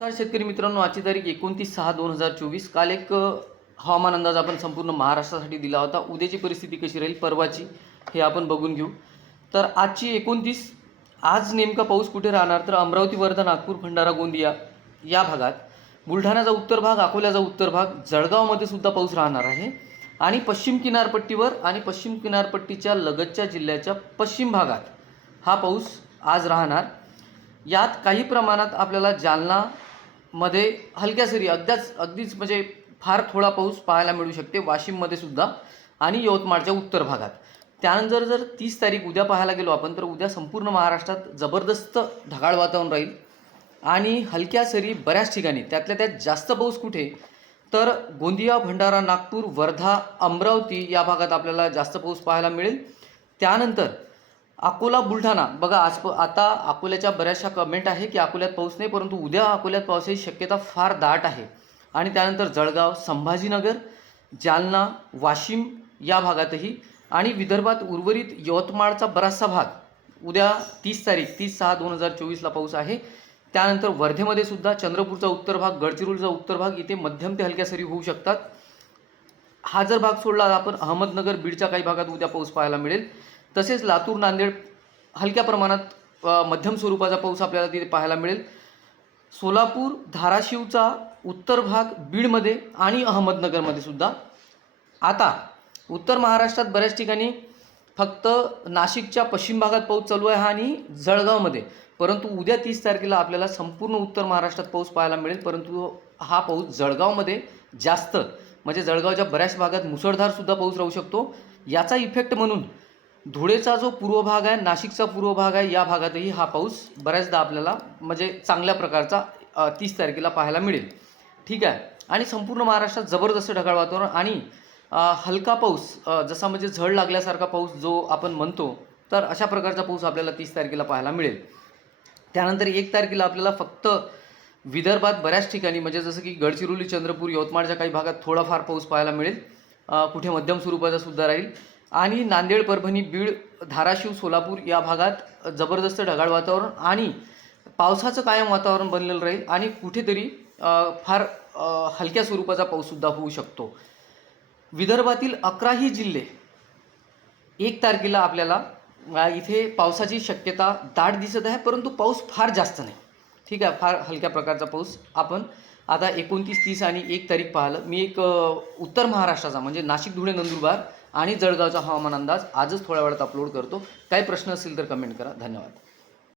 नमस्कार शेतकरी मित्रांनो आजची तारीख एकोणतीस सहा दोन हजार चोवीस. काल एक हवामान अंदाज आपण संपूर्ण महाराष्ट्रासाठी दिला होता. उद्याची परिस्थिती कशी राहील परवाची हे आपण बघून घेऊ. तर आजची एकोणतीस आज नेमका पाऊस कुठे राहणार? तर अमरावती वर्धा नागपूर भंडारा गोंदिया या भागात. बुलढाण्याचा उत्तर भाग अकोल्याचा उत्तर भाग जळगावमध्ये सुद्धा पाऊस राहणार आहे. आणि पश्चिम किनारपट्टीवर आणि पश्चिम किनारपट्टीच्या लगतच्या जिल्ह्याच्या पश्चिम भागात हा पाऊस आज राहणार. यात काही प्रमाणात आपल्याला जालना मध्ये हलक्या सरी अगद्याच अगदीच म्हणजे फार थोडा पाऊस पाहायला मिळू शकते वाशिममध्ये सुद्धा आणि यवतमाळच्या उत्तर भागात. त्यानंतर जर तीस तारीख उद्या पाहायला गेलो आपण तर उद्या संपूर्ण महाराष्ट्रात जबरदस्त ढगाळ वातावरण राहील. आणि हलक्या सरी बऱ्याच ठिकाणी त्यातल्या त्यात जास्त पाऊस कुठे? तर गोंदिया भंडारा नागपूर वर्धा अमरावती या भागात आपल्याला जास्त पाऊस पाहायला मिळेल. त्यानंतर अकोला बुलढाणा. बघा आज प- आता अकोल्याच्या बऱ्याचशा कमेंट आहे की अकोल्यात पाऊस नाही परंतु उद्या अकोल्यात पावसाची शक्यता फार दाट आहे. आणि त्यानंतर जळगाव संभाजीनगर जालना वाशिम या भागातही आणि विदर्भात उर्वरित यवतमाळचा बराचसा भाग. उद्या तीस तारीख तीस सहा दोन हजार चोवीसला पाऊस आहे. त्यानंतर वर्धेमध्ये सुद्धा चंद्रपूरचा उत्तर भाग गडचिरोलीचा उत्तर भाग इथे मध्यम ते हलक्या सरी होऊ शकतात. हा जर भाग सोडला आपण अहमदनगर बीडच्या काही भागात उद्या पाऊस पाहायला मिळेल. तसेच लातूर नांदेड हलक्या प्रमाणात मध्यम स्वरूपाचा पाऊस आपल्याला तिथे पाहायला मिळेल. सोलापूर धाराशिवचा उत्तर भाग बीडमध्ये आणि अहमदनगरमध्ये सुद्धा. आता उत्तर महाराष्ट्रात बऱ्याच ठिकाणी फक्त नाशिकच्या पश्चिम भागात पाऊस चालू आहे आणि जळगावमध्ये. परंतु उद्या तीस तारखेला आपल्याला संपूर्ण उत्तर महाराष्ट्रात पाऊस पाहायला मिळेल परंतु हा पाऊस जळगावमध्ये जास्त म्हणजे जळगावच्या बऱ्याच भागात मुसळधारसुद्धा पाऊस राहू शकतो. याचा इफेक्ट म्हणून धुळेचा जो पूर्व भाग आहे नाशिकचा पूर्व भाग आहे या भागातही हा पाऊस बऱ्याचदा आपल्याला म्हणजे चांगल्या प्रकारचा तीस तारखेला पाहायला मिळेल. ठीक आहे? आणि संपूर्ण महाराष्ट्रात जबरदस्त ढगाळ वातावरण आणि हलका पाऊस जसा म्हणजे झड लागल्यासारखा पाऊस जो आपण म्हणतो तर अशा प्रकारचा पाऊस आपल्याला तीस तारखेला पाहायला मिळेल. त्यानंतर एक तारखेला आपल्याला फक्त विदर्भात बऱ्याच ठिकाणी म्हणजे जसं की गडचिरोली चंद्रपूर यवतमाळच्या काही भागात थोडाफार पाऊस पाहायला मिळेल. कुठे मध्यम स्वरूपाचा सुद्धा राहील. आणि नांदेड परभणी बीड धाराशिव सोलापूर या भागात जबरदस्त ढगाळ वातावरण आणि पावसाचं कायम वातावरण बनलेलं राहील आणि कुठेतरी फार हलक्या स्वरूपाचा पाऊससुद्धा होऊ शकतो. विदर्भातील अकराही जिल्हे एक तारखेला आपल्याला इथे पावसाची शक्यता दाट दिसत आहे परंतु पाऊस फार जास्त नाही. ठीक आहे फार हलक्या प्रकारचा पाऊस आपण आता एकोणतीस तीस आणि एक तारीख पाहिलं. मी एक उत्तर महाराष्ट्राचा म्हणजे नाशिक धुळे नंदुरबार आणि जळगावचा हवामान अंदाज आजच थोड्या वेळात अपलोड करतो. काही प्रश्न असतील तर कमेंट करा. धन्यवाद.